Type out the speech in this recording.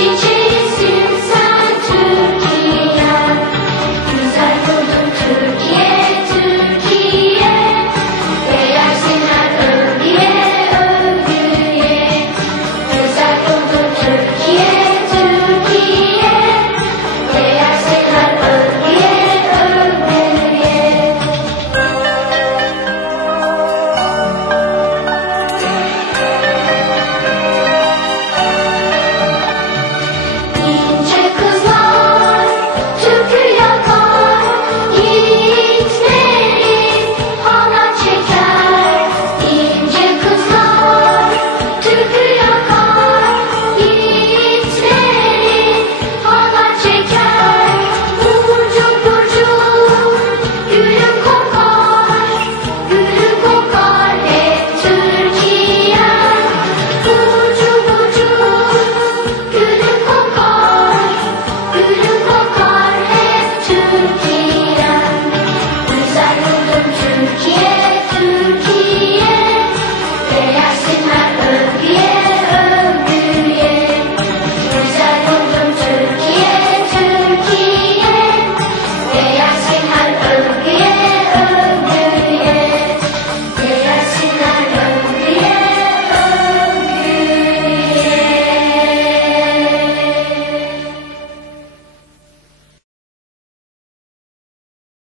Chichi.